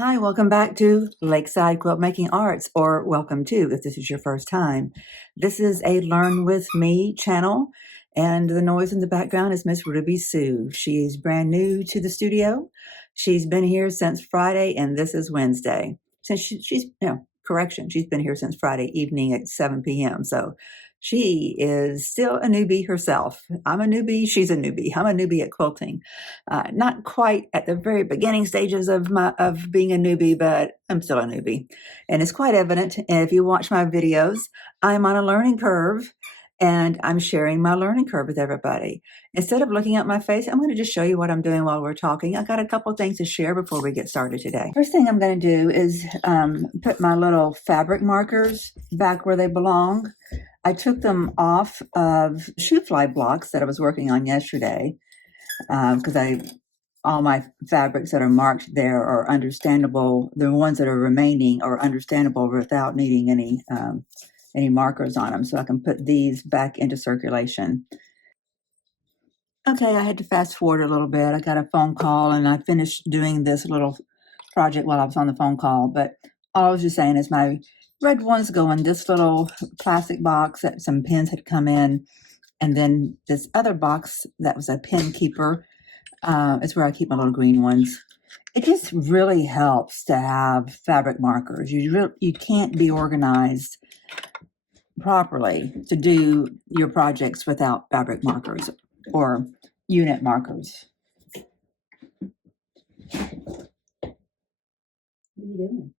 Hi, welcome back to Lakeside Quilt Making Arts, or welcome to if this is your first time. This is a Learn With Me channel, and the noise in the background is Miss Ruby Sue. She's brand new to the studio. She's been here since Friday, and this is Wednesday. Since she's correction, she's been here since Friday evening at 7 p.m. So she is still a newbie herself. I'm a newbie. She's a newbie. I'm a newbie at quilting. Not quite at the very beginning stages of being a newbie, but I'm still a newbie. And it's quite evident if you watch my videos, I'm on a learning curve and I'm sharing my learning curve with everybody. Instead of looking at my face, I'm going to just show you what I'm doing while we're talking. I got a couple of things to share before we get started today. First thing I'm going to do is put my little fabric markers back where they belong. I took them off of Shoofly blocks that I was working on yesterday because all my fabrics that are marked there are understandable. The ones that are remaining are understandable without needing any markers on them. So I can put these back into circulation. Okay, I had to fast forward a little bit. I got a phone call and I finished doing this little project while I was on the phone call. But all I was just saying is my red ones go in this little plastic box that some pins had come in. And then this other box that was a pin keeper is where I keep my little green ones. It just really helps to have fabric markers. You can't be organized properly to do your projects without fabric markers or unit markers. What are you doing?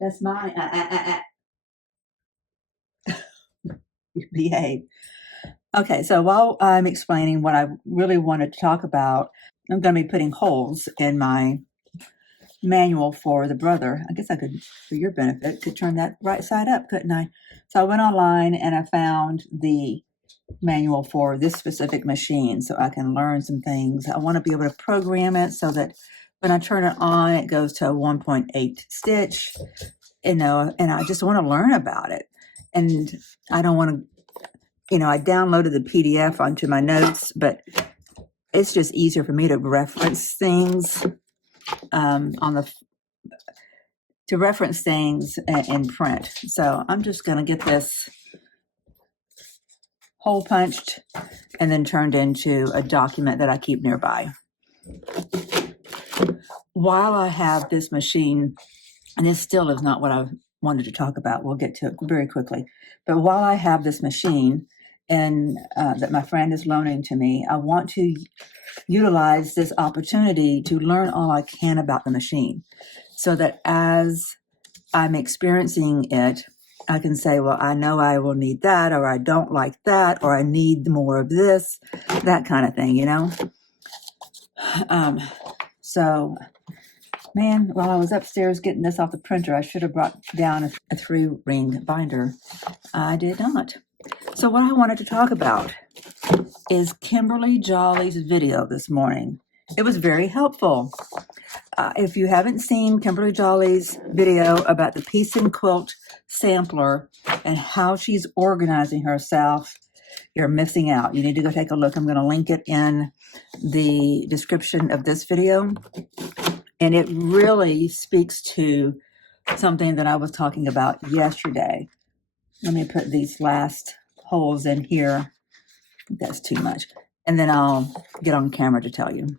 That's mine. Behave. Okay, so while I'm explaining what I really wanted to talk about, I'm going to be putting holes in my manual for the brother. I guess I could, for your benefit, could turn that right side up, couldn't I? So I went online and I found the manual for this specific machine so I can learn some things. I want to be able to program it so that when I turn it on, it goes to a 1.8 stitch, and I just want to learn about it. And I don't want to, I downloaded the PDF onto my notes, but it's just easier for me to reference things to reference things in print. So I'm just going to get this hole punched and then turned into a document that I keep nearby. While I have this machine, and this still is not what I wanted to talk about, we'll get to it very quickly, but while I have this machine and that my friend is loaning to me, I want to utilize this opportunity to learn all I can about the machine so that as I'm experiencing it, I can say, well, I know I will need that, or I don't like that, or I need more of this, that kind of thing, So, man, while I was upstairs getting this off the printer, I should have brought down a 3-ring binder. I did not. So what I wanted to talk about is Kimberly Jolly's video this morning. It was very helpful. If you haven't seen Kimberly Jolly's video about the Piece and Quilt Sampler and how she's organizing herself, you're missing out. You need to go take a look. I'm going to link it in the description of this video. And it really speaks to something that I was talking about yesterday. Let me put these last holes in here. I think that's too much. And then I'll get on camera to tell you.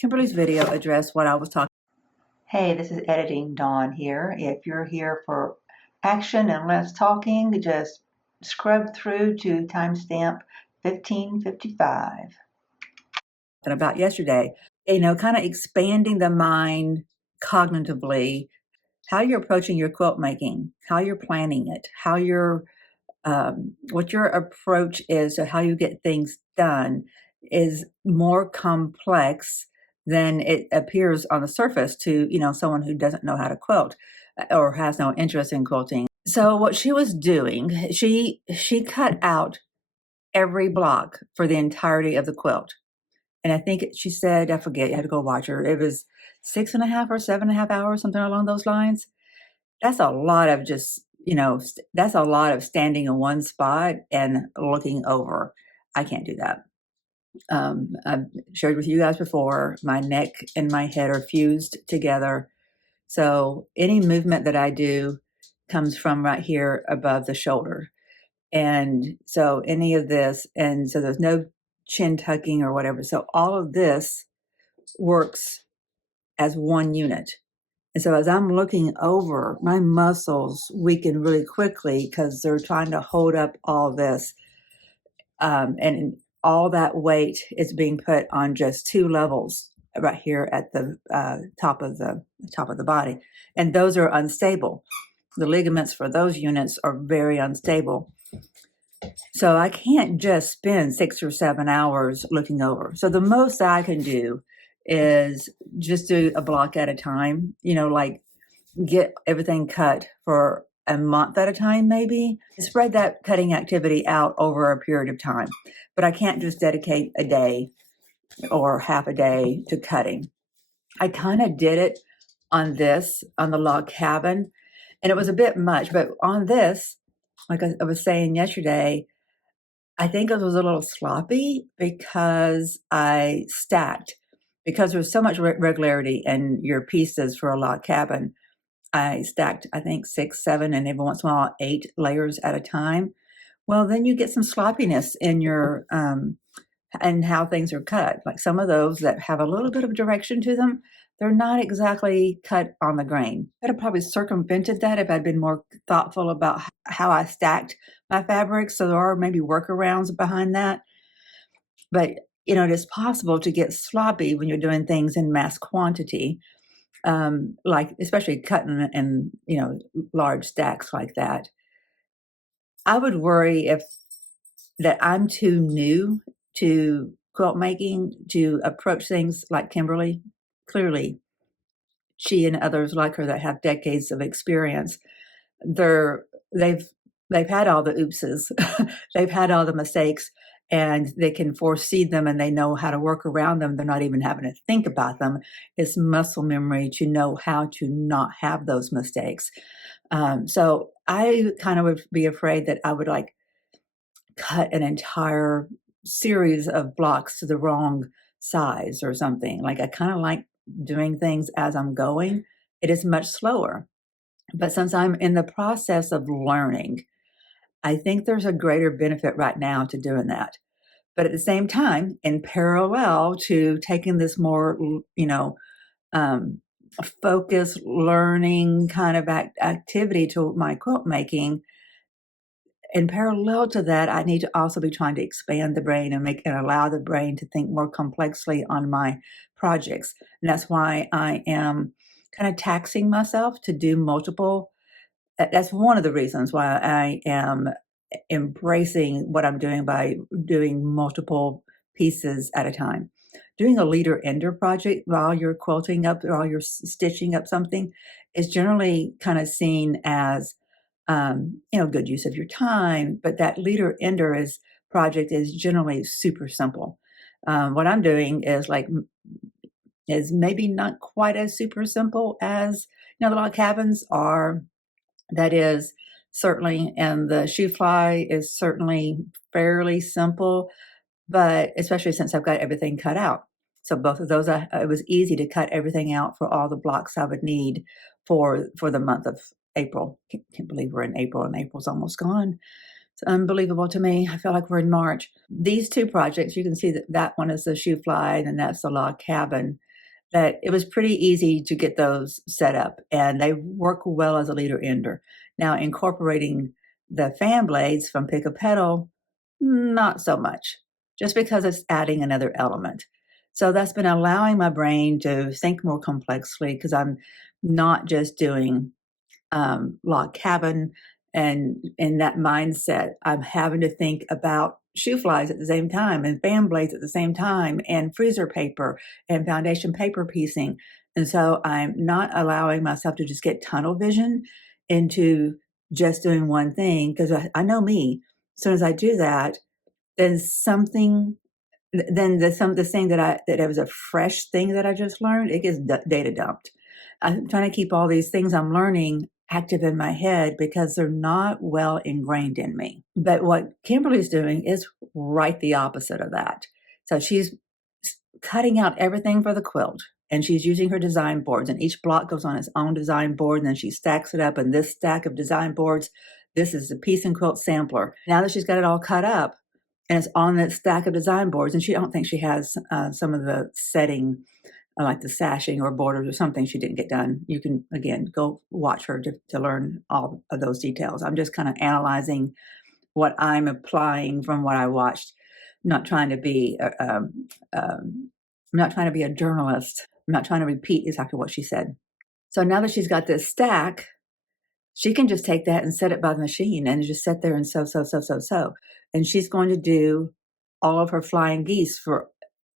Kimberly's video addressed what I was talking. Hey, this is Editing Dawn here. If you're here for action and less talking, just scrub through to timestamp 1555. And about yesterday, kind of expanding the mind cognitively, how you're approaching your quilt making, how you're planning it, how what your approach is to how you get things done is more complex than it appears on the surface to, someone who doesn't know how to quilt or has no interest in quilting. So what she was doing, she cut out every block for the entirety of the quilt. And I think she said, I forget, you had to go watch her. It was 6.5 or 7.5 hours, something along those lines. that's a lot of just, that's a lot of standing in one spot and looking over. I can't do that. I've shared with you guys before, my neck and my head are fused together. So any movement that I do comes from right here above the shoulder. And so any of this, and so there's no chin tucking or whatever. So all of this works as one unit. And so as I'm looking over, my muscles weaken really quickly because they're trying to hold up all this. And all that weight is being put on just two levels right here at the top of the body. And those are unstable. The ligaments for those units are very unstable. So I can't just spend 6 or 7 hours looking over. So the most I can do is just do a block at a time, like get everything cut for a month at a time, maybe spread that cutting activity out over a period of time. But I can't just dedicate a day or half a day to cutting. I kind of did it on the log cabin, and it was a bit much, but on this, like I was saying yesterday, I think it was a little sloppy because I stacked, because there's so much regularity in your pieces for a log cabin. I stacked, I think, 6, 7, and every once in a while 8 layers at a time. Well, then you get some sloppiness in your and how things are cut. Like some of those that have a little bit of direction to them, they're not exactly cut on the grain. I'd have probably circumvented that if I'd been more thoughtful about how I stacked my fabrics. So there are maybe workarounds behind that. But it is possible to get sloppy when you're doing things in mass quantity. Like especially cutting in large stacks like that. I would worry if that I'm too new to quilt making to approach things like Kimberly. Clearly, she and others like her that have decades of experience, they've they've had all the oopses, they've had all the mistakes, and they can foresee them and they know how to work around them. They're not even having to think about them. It's muscle memory to know how to not have those mistakes. So I kind of would be afraid that I would like cut an entire series of blocks to the wrong size or something. Like I kind of like doing things as I'm going. It is much slower. But since I'm in the process of learning, I think there's a greater benefit right now to doing that. But at the same time, in parallel to taking this more, um, focused learning kind of activity to my quilt making, in parallel to that, I need to also be trying to expand the brain and allow the brain to think more complexly on my projects. And that's why I am kind of taxing myself to do multiple. That's one of the reasons why I am embracing what I'm doing by doing multiple pieces at a time. Doing a leader ender project while you're quilting up or while you're stitching up something is generally kind of seen as good use of your time. But that leader ender project is generally super simple. What I'm doing is maybe not quite as super simple as the log cabins are. That is certainly, and the Shoofly is certainly fairly simple, but especially since I've got everything cut out. So both of those, it was easy to cut everything out for all the blocks I would need for the month of April. Can't believe we're in April and April's almost gone. It's unbelievable to me. I feel like we're in March. These two projects, you can see that one is the Shoofly and that's the log cabin. That it was pretty easy to get those set up and they work well as a leader ender. Now incorporating the fan blades from Pick A Petal, not so much, just because it's adding another element. So that's been allowing my brain to think more complexly because I'm not just doing log cabin and in that mindset, I'm having to think about Shooflies at the same time and fan blades at the same time and freezer paper and foundation paper piecing. And so I'm not allowing myself to just get tunnel vision into just doing one thing because I know me. As soon as I do that, then the thing that it was a fresh thing that I just learned, it gets data dumped. I'm trying to keep all these things I'm learning active in my head because they're not well ingrained in me. But what Kimberly's doing is right the opposite of that. So she's cutting out everything for the quilt, and she's using her design boards, and each block goes on its own design board, and then she stacks it up in this stack of design boards. This is the Piece and Quilt Sampler. Now that she's got it all cut up and it's on that stack of design boards, and I don't think she has some of the setting, like the sashing or borders or something she didn't get done. You can, again, go watch her to learn all of those details. I'm just kind of analyzing what I'm applying from what I watched. I'm not trying to be I'm not trying to be a journalist. I'm not trying to repeat exactly what she said. So now that she's got this stack, she can just take that and set it by the machine and just sit there and sew. And she's going to do all of her flying geese for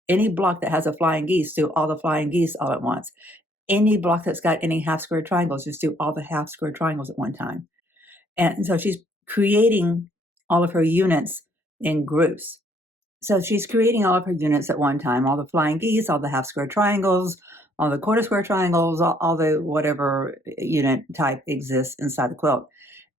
any block that has a flying geese, do all the flying geese all at once. Any block that's got any half square triangles, just do all the half square triangles at one time. And so she's creating all of her units in groups. So she's creating all of her units at one time, all the flying geese, all the half square triangles, all the quarter square triangles, all the whatever unit type exists inside the quilt.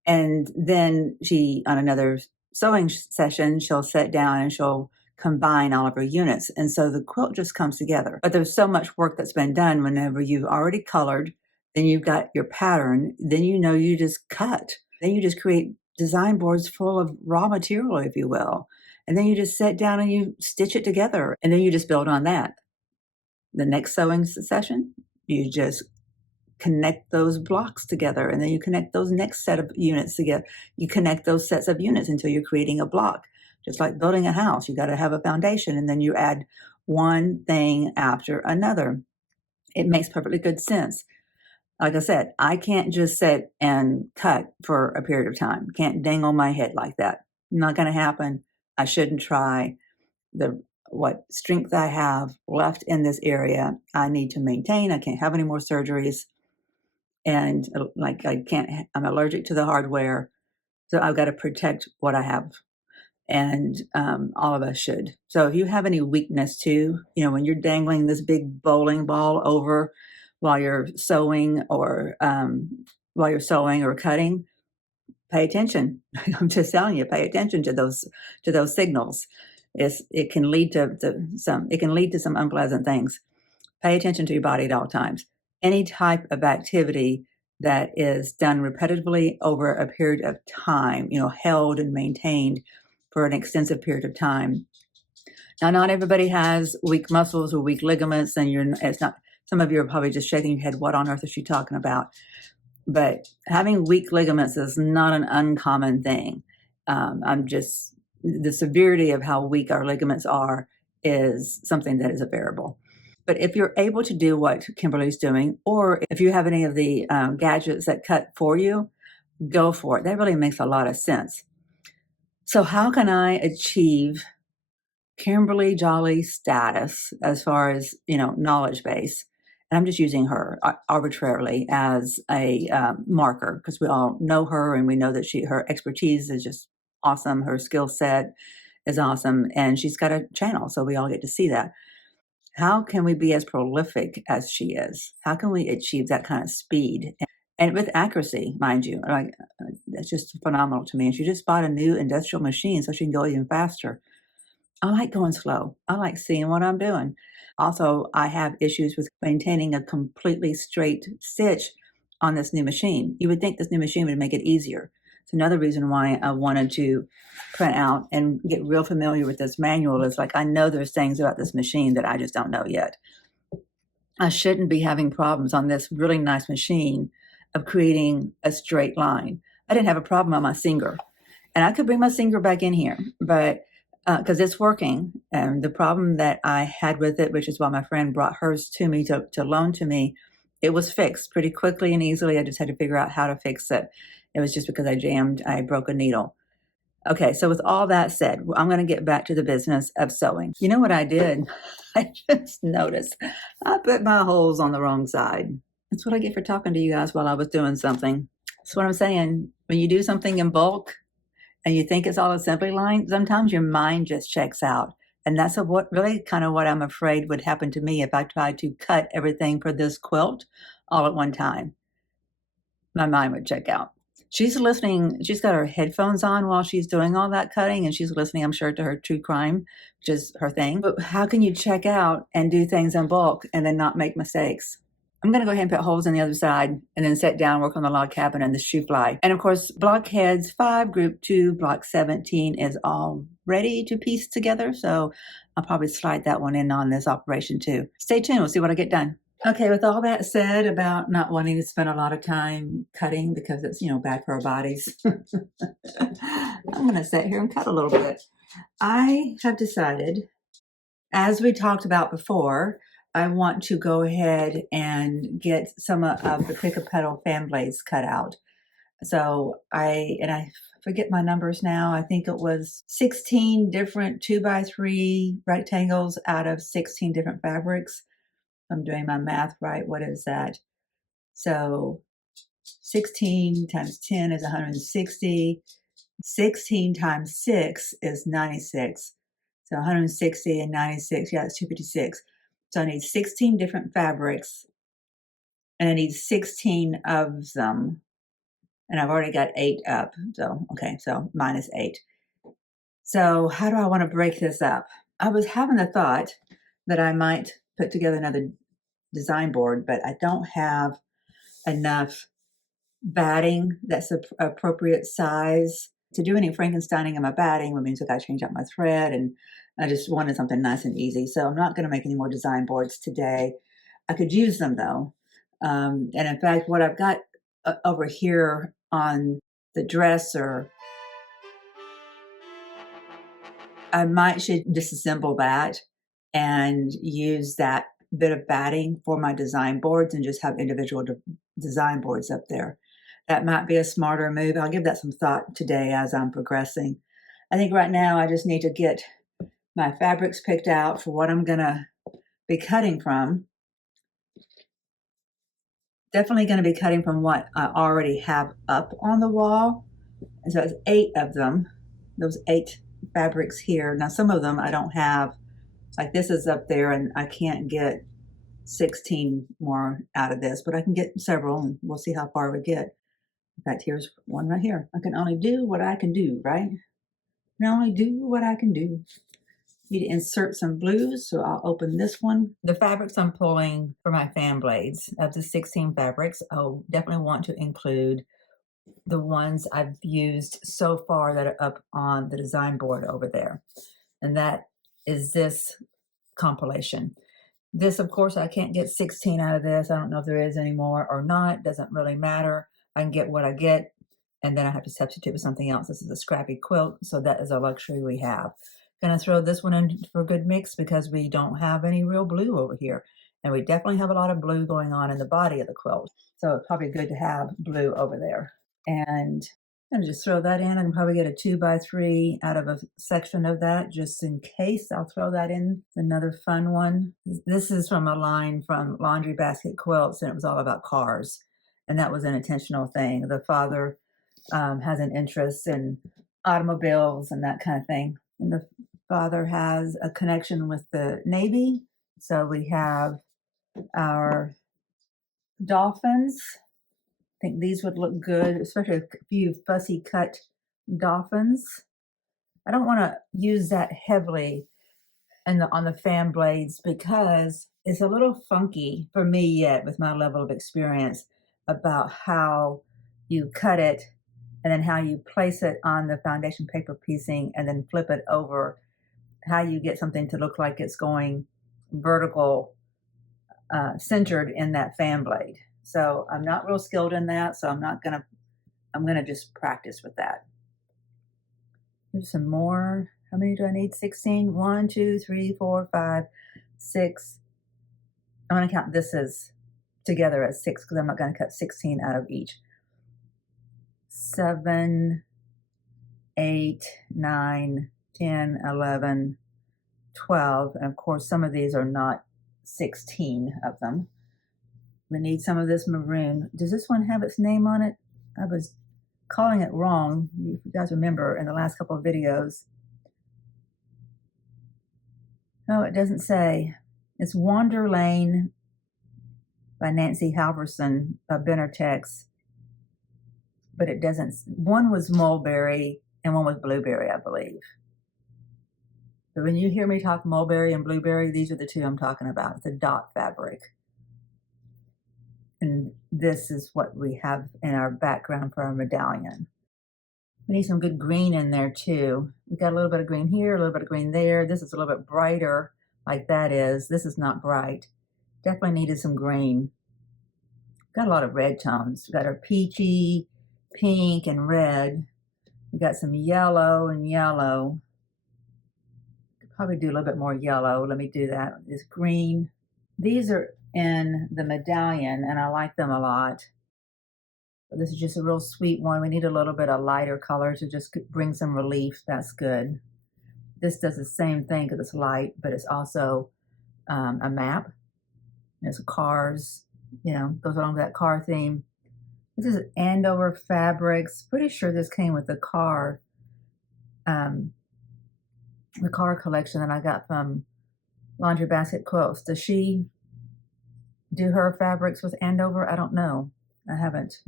And then she, on another sewing session, she'll sit down and she'll combine all of her units. And so the quilt just comes together. But there's so much work that's been done whenever you've already colored, then you've got your pattern, then you just cut. Then you just create design boards full of raw material, if you will. And then you just sit down and you stitch it together. And then you just build on that. The next sewing session, you just connect those blocks together, and then you connect those next set of units together. You connect those sets of units until you're creating a block. Just like building a house, you got to have a foundation, and then you add one thing after another. It makes perfectly good sense. Like I said, I can't just sit and cut for a period of time. Can't dangle my head like that. Not going to happen. I shouldn't try. What strength I have left in this area, I need to maintain. I can't have any more surgeries. And I'm allergic to the hardware. So I've got to protect what I have. And all of us should. So if you have any weakness too, when you're dangling this big bowling ball over while you're sewing or cutting, pay attention. I'm just telling you, pay attention to those signals. It can lead to some unpleasant things. Pay attention to your body at all times. Any type of activity that is done repetitively over a period of time, held and maintained for an extensive period of time. Now, not everybody has weak muscles or weak ligaments, and some of you are probably just shaking your head, what on earth is she talking about? But having weak ligaments is not an uncommon thing. The severity of how weak our ligaments are is something that is a variable. But if you're able to do what Kimberly's doing, or if you have any of the gadgets that cut for you, go for it. That really makes a lot of sense. So how can I achieve Kimberly Jolly status as far as, knowledge base? And I'm just using her arbitrarily as a marker because we all know her and we know that her expertise is just awesome. Her skill set is awesome. And she's got a channel, so we all get to see that. How can we be as prolific as she is? How can we achieve that kind of speed? And with accuracy, mind you, that's just phenomenal to me. And she just bought a new industrial machine so she can go even faster. I like going slow. I like seeing what I'm doing. Also, I have issues with maintaining a completely straight stitch on this new machine. You would think this new machine would make it easier. It's another reason why I wanted to print out and get real familiar with this manual. Is I know there's things about this machine that I just don't know yet. I shouldn't be having problems on this really nice machine of creating a straight line. I didn't have a problem on my Singer, and I could bring my Singer back in here, but because it's working. And the problem that I had with it, which is why my friend brought hers to me to loan to me, it was fixed pretty quickly and easily. I just had to figure out how to fix it. It was just because I broke a needle. Okay, so with all that said, I'm going to get back to the business of sewing. You know what I did? I just noticed I put my holes on the wrong side. That's what I get for talking to you guys while I was doing something. That's what I'm saying. When you do something in bulk and you think it's all assembly line, sometimes your mind just checks out. And that's what I'm afraid would happen to me if I tried to cut everything for this quilt all at one time. my mind would check out. She's listening. She's got her headphones on while she's doing all that cutting, and she's listening, I'm sure, to her true crime, which is her thing. But how can you check out and do things in bulk and then not make mistakes? I'm going to go ahead and put holes on the other side and then sit down, work on the log cabin and the Shoofly. And of course, Blockheads 5, Group 2, Block 17 is all ready to piece together. So I'll probably slide that one in on this operation too. Stay tuned. We'll see what I get done. Okay, with all that said about not wanting to spend a lot of time cutting because it's, bad for our bodies, I'm going to sit here and cut a little bit. I have decided, as we talked about before, I want to go ahead and get some of the Pick A Petal fan blades cut out. So I forget my numbers now. I think it was 16 different 2x3 rectangles out of 16 different fabrics. I'm doing my math right. What is that? So 16 times 10 is 160. 16 times 6 is 96. So 160 and 96, yeah, it's 256. So I need 16 different fabrics, and I need 16 of them. And I've already got 8 up. So, okay, so minus 8. So how do I want to break this up? I was having the thought that I might put together another design board, but I don't have enough batting that's the appropriate size to do any Frankensteining in my batting, which means I got to change out my thread, and I just wanted something nice and easy. So I'm not going to make any more design boards today. I could use them though. And in fact, what I've got over here on the dresser, I should disassemble that and use that bit of batting for my design boards and just have individual design boards up there. That might be a smarter move. I'll give that some thought today as I'm progressing. I think right now I just need to get my fabrics picked out for what I'm going to be cutting from. Definitely going to be cutting from what I already have up on the wall. And so it's 8 of them, those 8 fabrics here. Now some of them I don't have, like this is up there and I can't get 16 more out of this, but I can get several and we'll see how far we get. In fact, here's one right here. I can only do what I can do, right? I can only do what I can do. Need to insert some blues, so I'll open this one. The fabrics I'm pulling for my fan blades, of the 16 fabrics, I'll definitely want to include the ones I've used so far that are up on the design board over there. And that is this compilation. This, of course, I can't get 16 out of this. I don't know if there is any more or not. Doesn't really matter. I can get what I get, and then I have to substitute with something else. This is a scrappy quilt, so that is a luxury we have. Gonna throw this one in for a good mix because we don't have any real blue over here. And we definitely have a lot of blue going on in the body of the quilt. So it's probably good to have blue over there. And I'm gonna just throw that in and probably get a 2x3 out of a section of that just in case. I'll throw that in. Another fun one. This is from a line from Laundry Basket Quilts, and it was all about cars. And that was an intentional thing. The father has an interest in automobiles and that kind of thing. And the father has a connection with the Navy. So we have our dolphins. I think these would look good, especially a few fussy cut dolphins. I don't want to use that heavily on the fan blades because it's a little funky for me yet with my level of experience about how you cut it and then how you place it on the foundation paper piecing and then flip it over, how you get something to look like it's going vertical, centered in that fan blade. So I'm not real skilled in that, so I'm gonna just practice with that. Here's some more. How many do I need? 16. 1, 2, 3, 4, 5, 6. I'm gonna count this as together as 6 because I'm not gonna cut 16 out of each. 7, 8, 9, 10, 11, 12. And of course, some of these are not 16 of them. We need some of this maroon. Does this one have its name on it? I was calling it wrong. If you guys remember in the last couple of videos. No, it doesn't say. It's Wander Lane by Nancy Halverson of Benner Tex. but it doesn't, one was mulberry and one was blueberry, I believe. But when you hear me talk mulberry and blueberry, these are the two I'm talking about. It's a dot fabric. And this is what we have in our background for our medallion. We need some good green in there too. We got a little bit of green here, a little bit of green there. This is a little bit brighter, like that is. This is not bright. Definitely needed some green. Got a lot of red tones. We got our peachy, pink, and red. We got some yellow and yellow. Could probably do a little bit more yellow. Let me do that. This green. These are in the medallion, and I like them a lot. But this is just a real sweet one. We need a little bit of lighter color to just bring some relief. That's good. This does the same thing because it's light, but it's also a map. There's cars, you know, goes along with that car theme. This is Andover Fabrics. Pretty sure this came with the car collection that I got from Laundry Basket Quilts. Does she do her fabrics with Andover? I don't know. I haven't.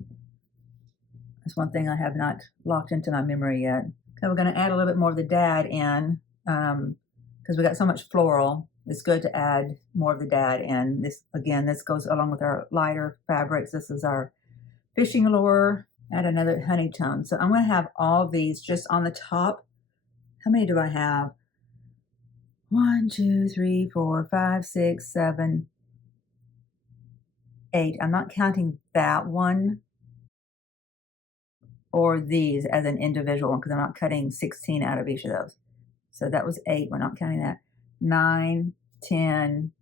That's one thing I have not locked into my memory yet. Okay, we're going to add a little bit more of the dad in because we got so much floral. It's good to add more of the dad in. This, again, this goes along with our lighter fabrics. This is our fishing lure. Add another honey tone. So I'm going to have all these just on the top. How many do I have? 1, 2, 3, 4, 5, 6, 7, 8. I'm not counting that one or these as an individual one because I'm not cutting 16 out of each of those. So that was 8. We're not counting that. 9, 10,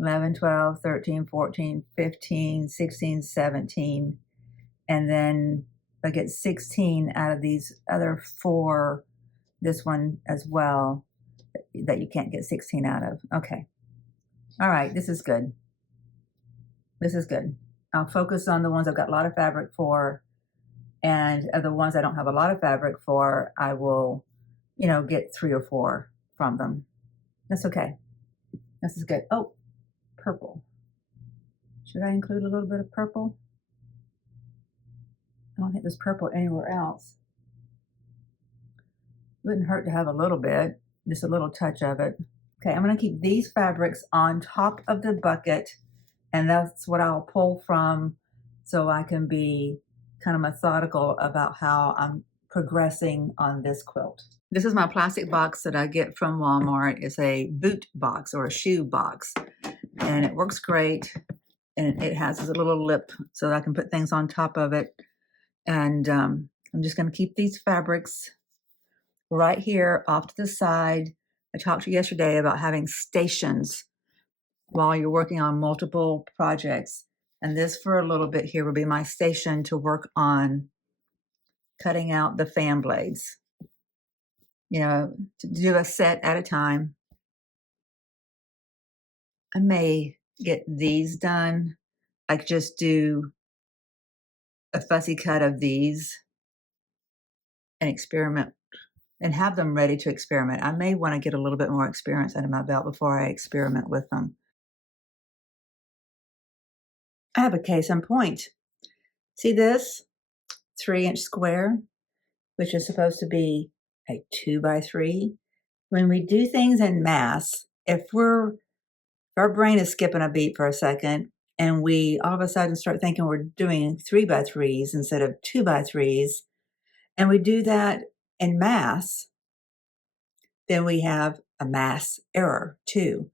11, 12, 13, 14, 15, 16, 17. And then I get 16 out of these other 4, this one as well, that you can't get 16 out of. Okay. All right, this is good. This is good. I'll focus on the ones I've got a lot of fabric for, and the ones I don't have a lot of fabric for, I will, you know, get 3 or 4 from them. That's okay. This is good. Oh, purple. Should I include a little bit of purple? I don't think there's purple anywhere else. Wouldn't hurt to have a little bit, just a little touch of it. Okay, I'm going to keep these fabrics on top of the bucket, and that's what I'll pull from so I can be kind of methodical about how I'm progressing on this quilt. This is my plastic box that I get from Walmart. It's a boot box or a shoe box, and it works great. And it has a little lip so that I can put things on top of it. And I'm just going to keep these fabrics right here off to the side. I talked to you yesterday about having stations while you're working on multiple projects. And this for a little bit here will be my station to work on cutting out the fan blades. You know, to do a set at a time. I may get these done. I could just do a fussy cut of these and experiment and have them ready to experiment. I may want to get a little bit more experience under my belt before I experiment with them. I have a case in point. See this 3-inch square, which is supposed to be a 2x3. When we do things in mass, if our brain is skipping a beat for a second and we all of a sudden start thinking we're doing 3x3s instead of 2x3s, and we do that in mass, then we have a mass error too.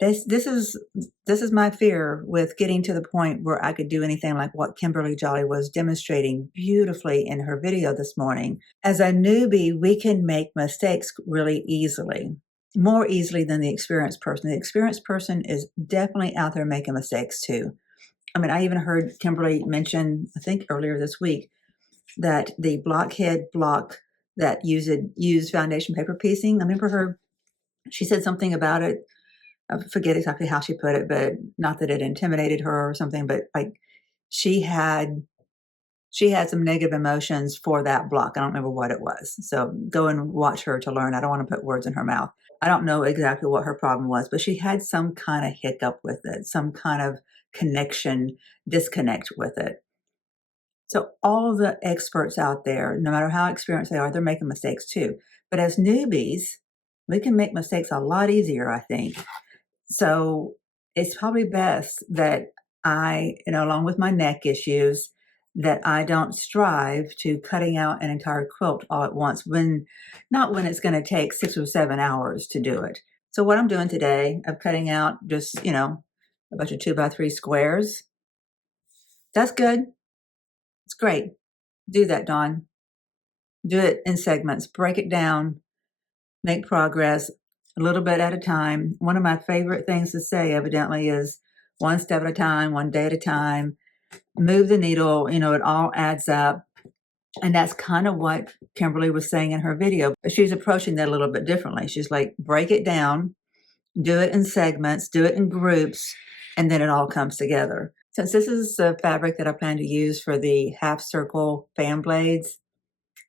This is my fear with getting to the point where I could do anything like what Kimberly Jolly was demonstrating beautifully in her video this morning. As a newbie, we can make mistakes really easily, more easily than the experienced person. The experienced person is definitely out there making mistakes too. I mean, I even heard Kimberly mention, I think earlier this week, that the blockhead block that used foundation paper piecing, I remember her, she said something about it. I forget exactly how she put it, but not that it intimidated her or something, but like she had some negative emotions for that block. I don't remember what it was. So go and watch her to learn. I don't want to put words in her mouth. I don't know exactly what her problem was, but she had some kind of hiccup with it, some kind of disconnect with it. So all the experts out there, no matter how experienced they are, they're making mistakes too. But as newbies, we can make mistakes a lot easier, I think. So it's probably best that I, along with my neck issues, that I don't strive to cutting out an entire quilt all at once not when it's going to take 6 or 7 hours to do it. So what I'm doing today, I'm cutting out just, a bunch of 2x3 squares. That's good. It's great. Do that, Dawn. Do it in segments. Break it down. Make progress a little bit at a time. One of my favorite things to say, evidently, is one step at a time, one day at a time. Move the needle. It all adds up. And that's kind of what Kimberly was saying in her video. But she's approaching that a little bit differently. She's like, break it down, do it in segments, do it in groups, and then it all comes together. Since this is the fabric that I plan to use for the half circle fan blades,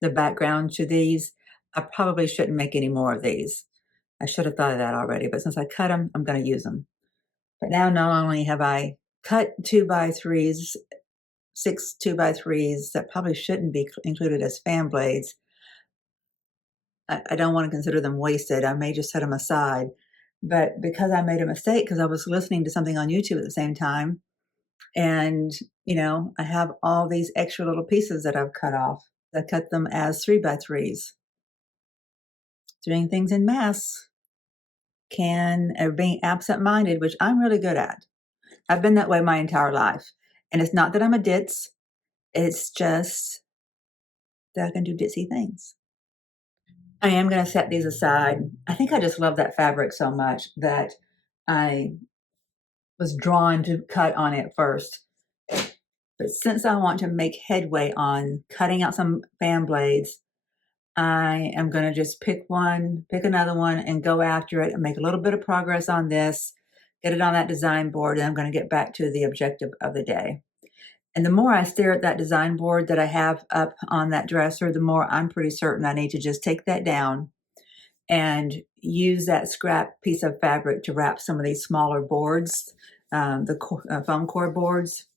the background to these, I probably shouldn't make any more of these. I should have thought of that already, but since I cut them, I'm going to use them. But now not only have I cut 2x3s, 6 2x3s that probably shouldn't be included as fan blades, I don't want to consider them wasted. I may just set them aside. But because I made a mistake, because I was listening to something on YouTube at the same time, and, I have all these extra little pieces that I've cut off. I cut them as 3x3s. Doing things in mass being absent-minded, which I'm really good at. I've been that way my entire life. And it's not that I'm a ditz. It's just that I can do ditzy things. I am going to set these aside. I think I just love that fabric so much that I was drawn to cut on it first. But since I want to make headway on cutting out some fan blades, I am going to just pick another one and go after it and make a little bit of progress on this, get it on that design board, and I'm going to get back to the objective of the day. And the more I stare at that design board that I have up on that dresser, the more I'm pretty certain I need to just take that down and use that scrap piece of fabric to wrap some of these smaller boards, the foam core boards.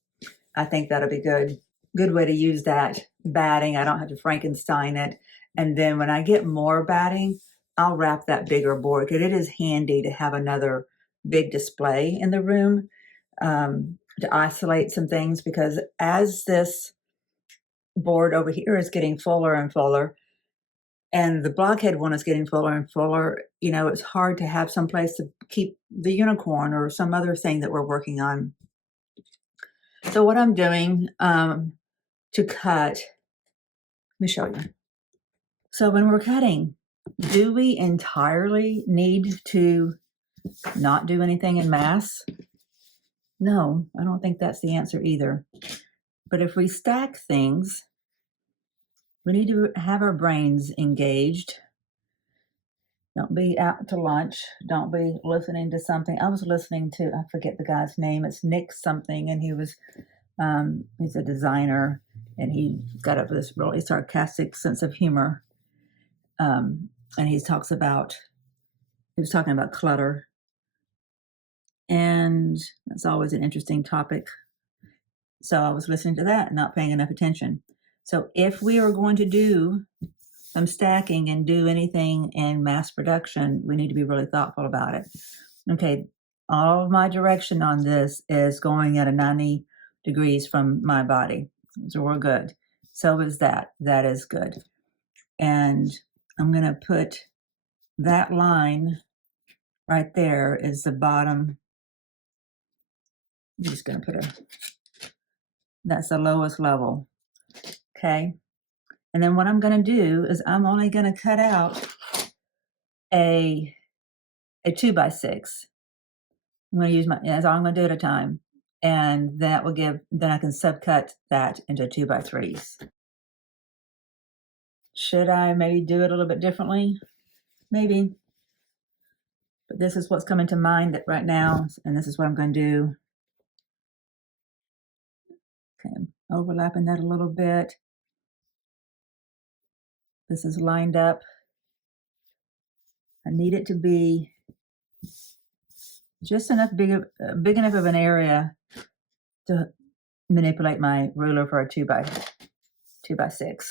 I think that'll be good way to use that batting. I don't have to Frankenstein it. And then when I get more batting, I'll wrap that bigger board because it is handy to have another big display in the room to isolate some things, because as this board over here is getting fuller and fuller, and the blockhead one is getting fuller and fuller, it's hard to have some place to keep the unicorn or some other thing that we're working on. So what I'm doing to cut, let me show you. So when we're cutting, do we entirely need to not do anything in mass? No, I don't think that's the answer either. But if we stack things, we need to have our brains engaged. Don't be out to lunch. Don't be listening to something. I was listening to, I forget the guy's name. It's Nick something, and he's a designer, and he got up with this really sarcastic sense of humor. And he was talking about clutter. And that's always an interesting topic. So I was listening to that and not paying enough attention. So if we are going to do some stacking and do anything in mass production, we need to be really thoughtful about it. Okay, all of my direction on this is going at a 90 degrees from my body. So we're good. So is that. That is good. And I'm going to put that line right there is the bottom. I'm just going to that's the lowest level. Okay. And then what I'm going to do is I'm only going to cut out a 2x6. I'm going to use that's all I'm going to do at a time. And then I can subcut that into 2x3s. Should I maybe do it a little bit differently? Maybe. But this is what's coming to mind right now. And this is what I'm going to do. Okay, I'm overlapping that a little bit. This is lined up. I need it to be just big enough of an area to manipulate my ruler for a 2x. 2x6.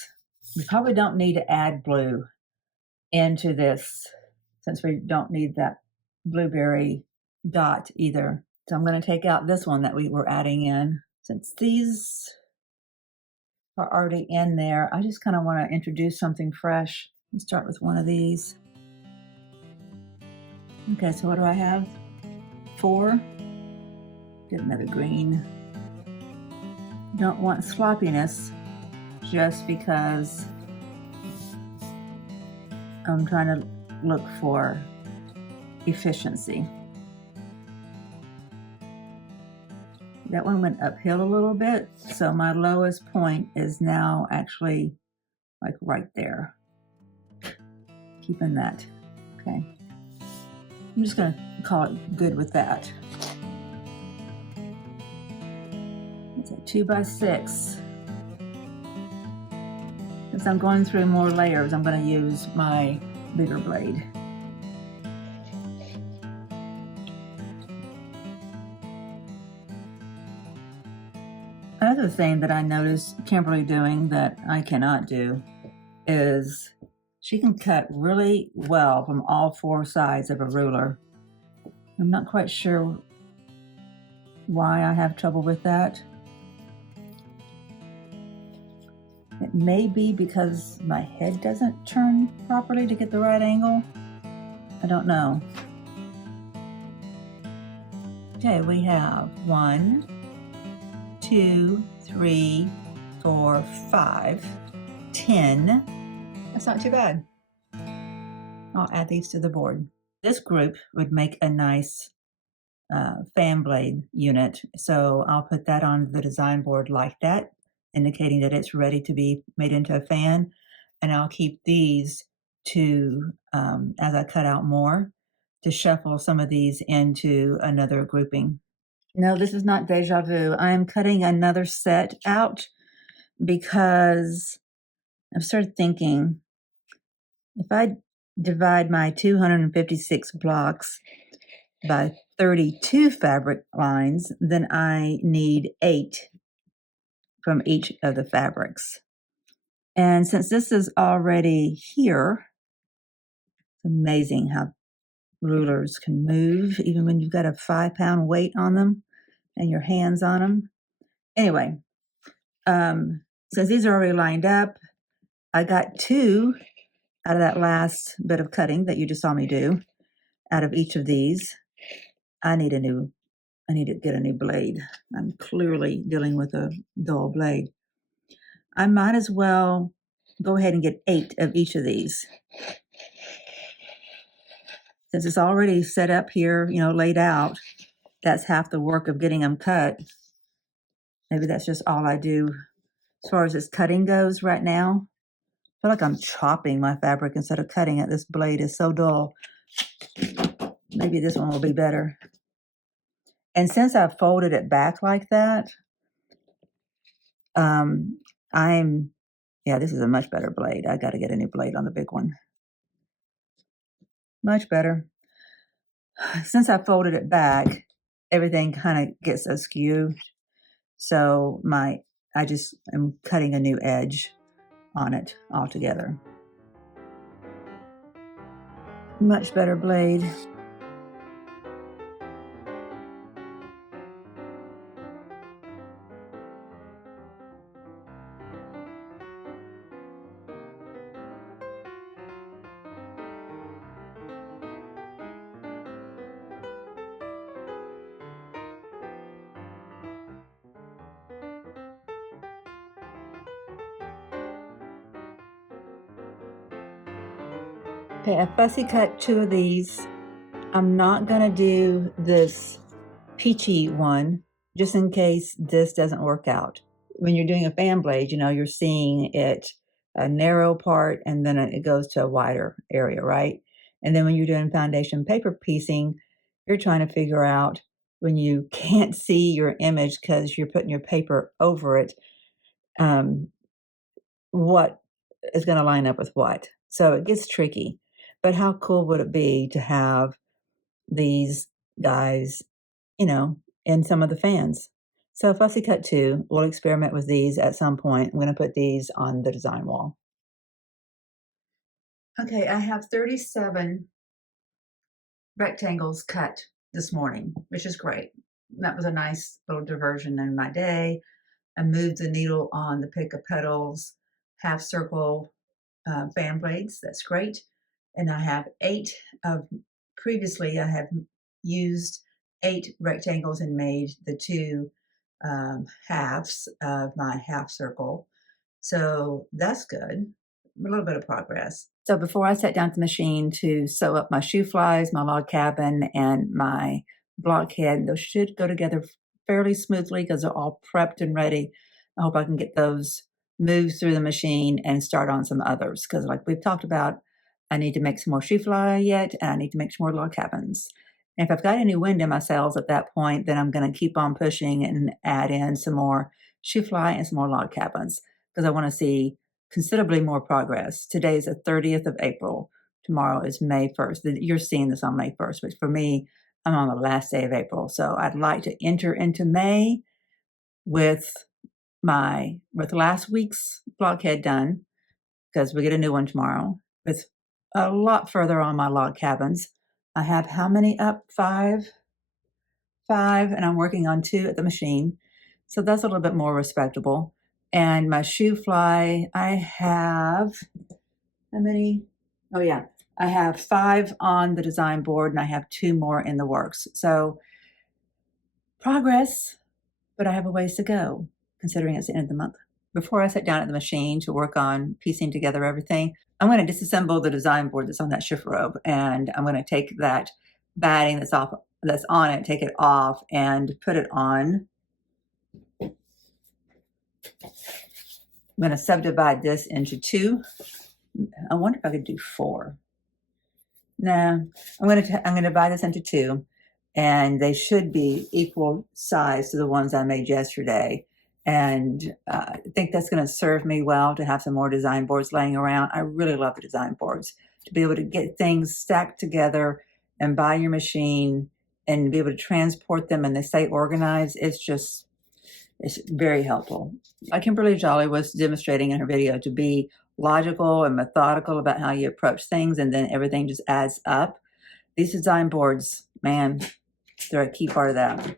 We probably don't need to add blue into this since we don't need that blueberry dot either. So I'm going to take out this one that we were adding in. Since these are already in there, I just kind of want to introduce something fresh. Let's start with one of these. Okay, so what do I have? 4. Get another green. Don't want sloppiness just because I'm trying to look for efficiency. That one went uphill a little bit, so my lowest point is now actually like right there. Keeping that. Okay. I'm just going to call it good with that. It's a 2x6. Since I'm going through more layers, I'm going to use my bigger blade. Another thing that I noticed Kimberly doing that I cannot do is she can cut really well from all 4 sides of a ruler. I'm not quite sure why I have trouble with that. It may be because my head doesn't turn properly to get the right angle. I don't know. Okay, we have 1, 2, 3, 4, 5, 10. That's not too bad. I'll add these to the board. This group would make a nice fan blade unit, so I'll put that on the design board like that, indicating that it's ready to be made into a fan, and I'll keep these to, as I cut out more, to shuffle some of these into another grouping. No, this is not deja vu. I am cutting another set out because I've started thinking, if I divide my 256 blocks by 32 fabric lines, then I need 8 from each of the fabrics. And since this is already here, it's amazing how rulers can move, even when you've got a 5-pound weight on them and your hands on them. Anyway, since these are already lined up, I got 2 out of that last bit of cutting that you just saw me do out of each of these. I need to get a new blade. I'm clearly dealing with a dull blade. I might as well go ahead and get 8 of each of these. Since it's already set up here, laid out, that's half the work of getting them cut. Maybe that's just all I do as far as this cutting goes right now. I feel like I'm chopping my fabric instead of cutting it. This blade is so dull. Maybe this one will be better. And since I've folded it back like that, this is a much better blade. I got to get a new blade on the big one. Much better. Since I folded it back, everything kind of gets askew. So I just am cutting a new edge on it altogether. Much better blade. Okay, I fussy cut 2 of these. I'm not gonna do this peachy one just in case this doesn't work out. When you're doing a fan blade, you're seeing it a narrow part and then it goes to a wider area, right? And then when you're doing foundation paper piecing, you're trying to figure out when you can't see your image because you're putting your paper over it, what is going to line up with what. So it gets tricky. But how cool would it be to have these guys, in some of the fans? So fussy cut 2, we'll experiment with these at some point. I'm going to put these on the design wall. Okay, I have 37 rectangles cut this morning, which is great. That was a nice little diversion in my day. I moved the needle on the Pick A Petals half circle fan blades. That's great. And I have 8 of, previously I have used 8 rectangles and made the 2 halves of my half circle. So that's good. A little bit of progress. So before I sat down to the machine to sew up my Shooflies, my log cabin, and my blockhead, those should go together fairly smoothly because they're all prepped and ready. I hope I can get those moved through the machine and start on some others because, like we've talked about, I need to make some more Shoofly yet, and I need to make some more log cabins. And if I've got any wind in my sails at that point, then I'm going to keep on pushing and add in some more Shoofly and some more log cabins because I want to see considerably more progress. Today is the 30th of April. Tomorrow is May 1st. You're seeing this on May 1st, but for me, I'm on the last day of April. So I'd like to enter into May with last week's blockhead done, because we get a new one tomorrow, with a lot further on my log cabins. I have how many up? 5, and I'm working on 2 at the machine. So that's a little bit more respectable. And my Shoofly, I have, how many? Oh yeah, I have 5 on the design board and I have 2 more in the works. So progress, but I have a ways to go considering it's the end of the month. Before I sit down at the machine to work on piecing together everything, I'm going to disassemble the design board that's on that shift robe, and I'm going to take that batting that's on it, take it off, and put it on. I'm going to subdivide this into 2. I wonder if I could do 4. No, I'm going to divide this into 2, and they should be equal size to the ones I made yesterday. And I think that's going to serve me well to have some more design boards laying around. I really love the design boards, to be able to get things stacked together and buy your machine and be able to transport them and they stay organized. It's very helpful. Kimberly Jolly was demonstrating in her video to be logical and methodical about how you approach things, and then everything just adds up. These design boards, man, they're a key part of that.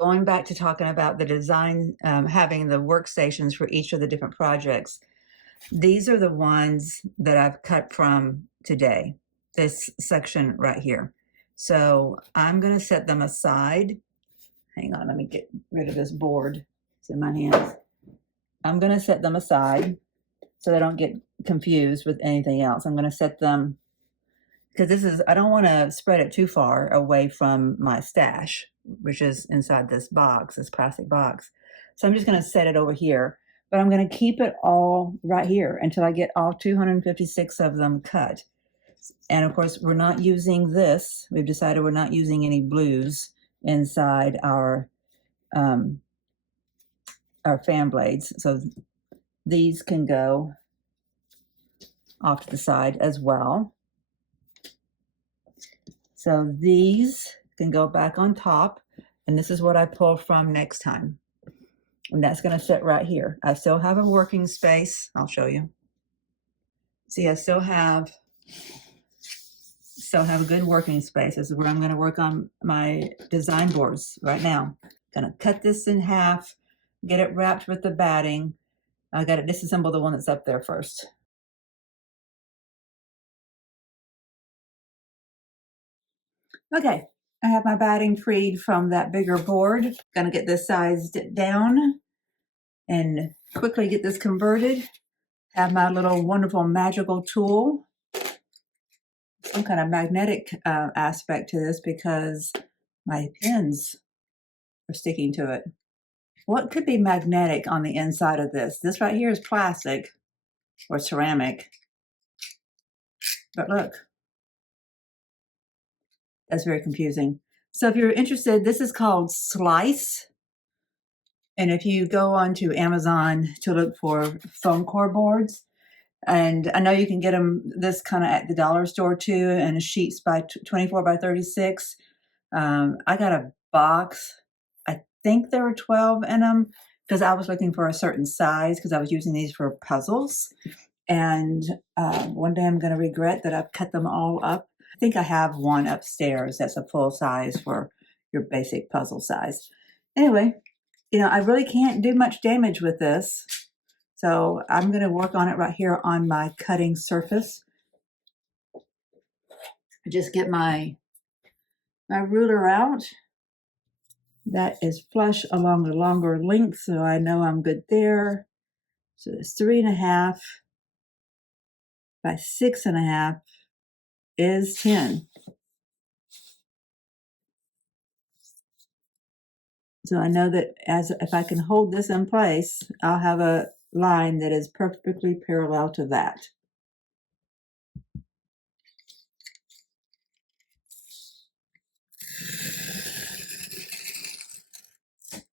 Going back to talking about the design, having the workstations for each of the different projects, these are the ones that I've cut from today, this section right here. So I'm going to set them aside. Hang on, let me get rid of this board. It's in my hands. I'm going to set them aside so they don't get confused with anything else. I'm going to set them, because I don't want to spread it too far away from my stash, which is inside this box, this plastic box. So I'm just going to set it over here, but I'm going to keep it all right here until I get all 256 of them cut. And of course, we're not using this. We've decided we're not using any blues inside our fan blades. So these can go off to the side as well. So these can go back on top, and this is what I pull from next time. And that's going to sit right here. I still have a working space. I'll show you. See, I still have a good working space. This is where I'm going to work on my design boards right now. Going to cut this in half, get it wrapped with the batting. I got to disassemble the one that's up there first. Okay, I have my batting freed from that bigger board. Gonna get this sized down and quickly get this converted. Have my little wonderful magical tool. Some kind of magnetic aspect to this because my pins are sticking to it. What could be magnetic on the inside of this? This right here is plastic or ceramic. But look. That's very confusing. So if you're interested, this is called Slice. And if you go onto Amazon to look for foam core boards, and I know you can get them this kind of at the dollar store too, and sheets by 24 by 36. I got a box. I think there were 12 in them because I was looking for a certain size because I was using these for puzzles. And one day I'm going to regret that I've cut them all up. I think I have one upstairs that's a full size for your basic puzzle size. Anyway, I really can't do much damage with this. So I'm going to work on it right here on my cutting surface. Just get my ruler out. That is flush along the longer length, so I know I'm good there. So it's 3.5 by 6.5 is 10. So I know that if I can hold this in place, I'll have a line that is perfectly parallel to that.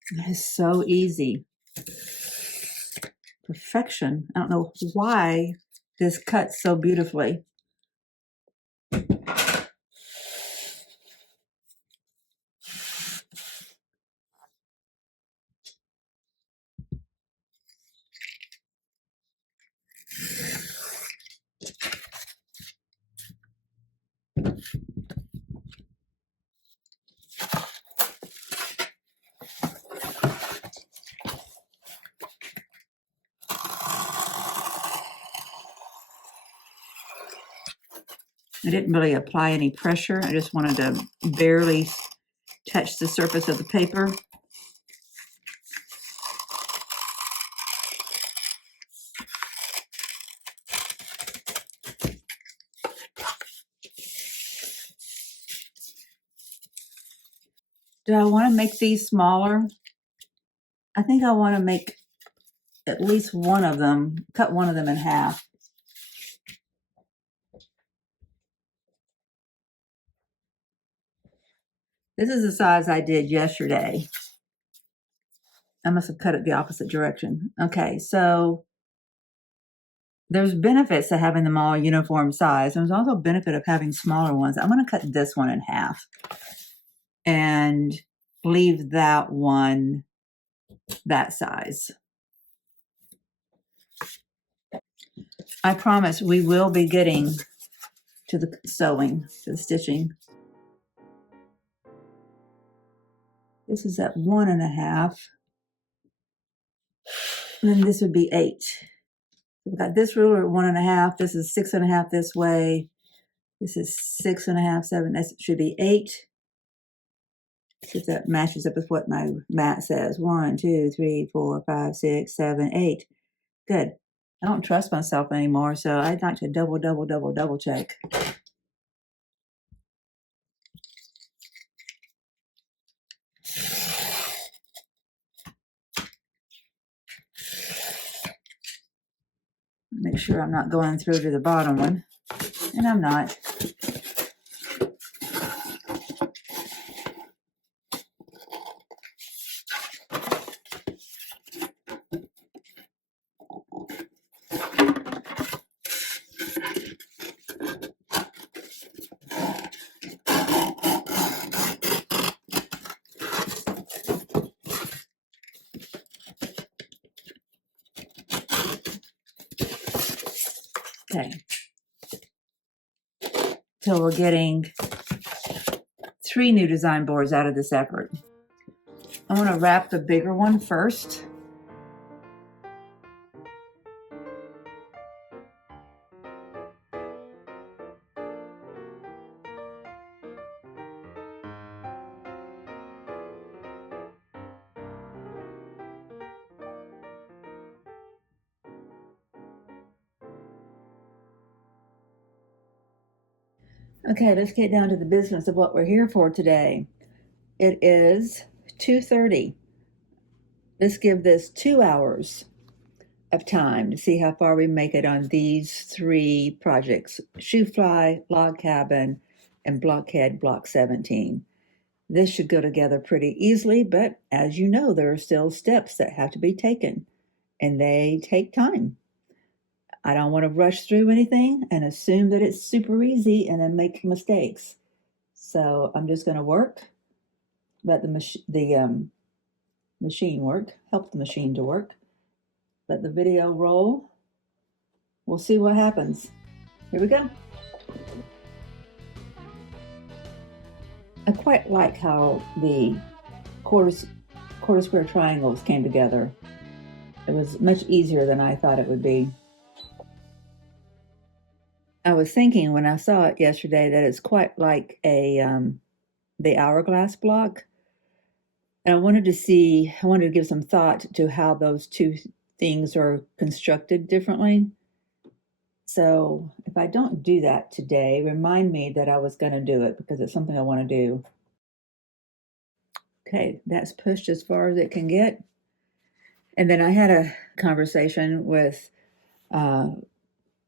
It is so easy. Perfection. I don't know why this cuts so beautifully. I didn't really apply any pressure. I just wanted to barely touch the surface of the paper. Do I want to make these smaller? I think I want to make at least one of them, cut one of them in half. This is the size I did yesterday. I must have cut it the opposite direction. Okay, so there's benefits to having them all uniform size. There's also a benefit of having smaller ones. I'm going to cut this one in half and leave that one that size. I promise we will be getting to the sewing, to the stitching. This is at 1.5. And then this would be 8. We've got this ruler at 1.5. This is 6.5 this way. This is 6.5, 7. That should be 8. See if that matches up with what my mat says. 1, 2, 3, 4, 5, 6, 7, 8. Good. I don't trust myself anymore, so I'd like to double check. Make sure I'm not going through to the bottom one. And I'm not. Okay. So we're getting 3 new design boards out of this effort. I want to wrap the bigger one first. Okay, let's get down to the business of what we're here for today. It is 2:30. Let's give this 2 hours of time to see how far we make it on these 3 projects: Shoofly, Log Cabin, and Blockhead Block 17. This should go together pretty easily, but as you know, there are still steps that have to be taken, and they take time. I don't want to rush through anything and assume that it's super easy and then make mistakes. So I'm just going to work, let the machine work, help the machine to work. Let the video roll. We'll see what happens. Here we go. I quite like how the quarter square triangles came together. It was much easier than I thought it would be. I was thinking when I saw it yesterday that it's quite like the hourglass block. And I wanted to give some thought to how those two things are constructed differently. So if I don't do that today, remind me that I was going to do it because it's something I want to do. Okay, that's pushed as far as it can get. And then I had a conversation with